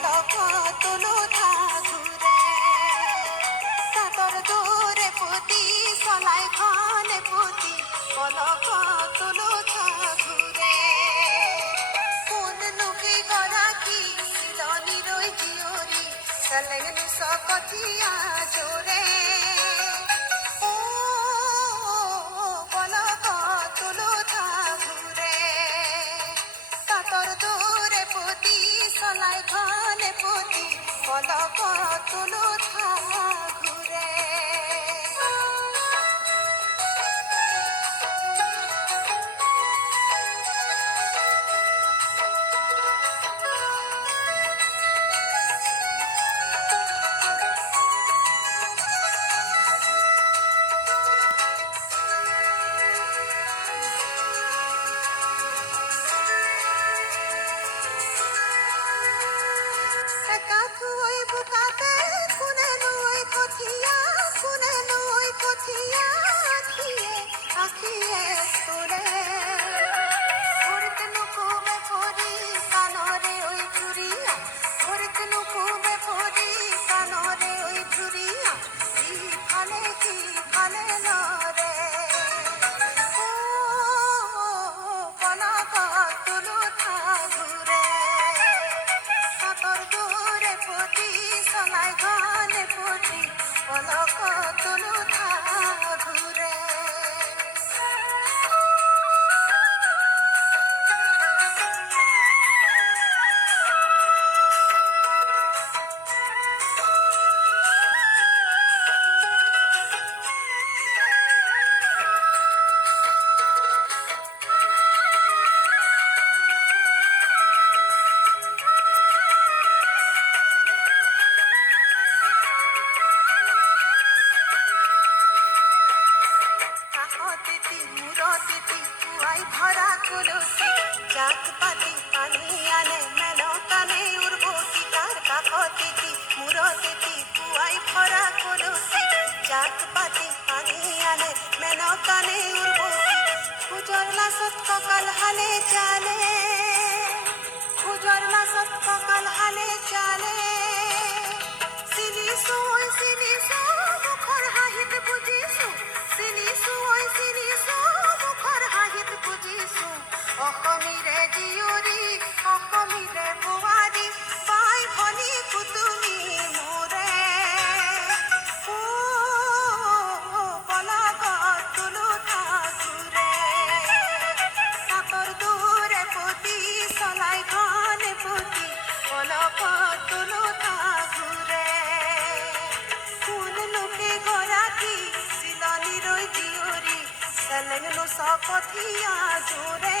পলক তুলো ঘুরে তাতর দূরে পুতি সলাই ঘনে পুতি পলক তুলো ঘুরে কোন লোকে গরাকি সিলনি রই জিওরি চলেন সকথিয়া জোরে ও পলক তুলো ঘুরে তাতর দূরে পুতি সলাই ঘনে পুতি পলক তুলো ঘুরে একা তুই বুকাতে কোনে নই কথিয়া আখিয়ে আখিয়ে তোরে ভরতে নুকুমে ভরি কানরে ওই চুরিয়া ভরতে নুকুমে ভরি কানরে ওই চুরিয়া কি ভালে নরে ও পলক তুলো ঘুরে তাতর দূরে পুতি সলাই ঘনে পুতি পলক তুলো ঘুরে কাকতিতি মুরতিতি কুয়াই ভরা কুলসি চাক পাতি পানি আনে মেলো কানে উর্বশী তার কাকতিতি মুরতিতি কুয়াই ভরা কুলসি চাক পাতি পানি আনে মেলো কানে উর্বশী খুজর লাসত ককাল হালে চালে খুজর লাসত ককাল হালে চালে সিনিসু মুখর হাহিত বুঝিসু সিনিসু মুখর হাহিত বুঝিসু অকমিরে জিওরি অকমিরে বুয়ারি পাই ভনি কুতুমি মোরে ও পলক তুলো ঘুরে তাতর দূরে পুতি সলাই ঘনে পুতি পলক তুলো ঘুরে কোন লোকে গরাকি সিলনি রই জিওরি চলেন সকথিয়া জোরে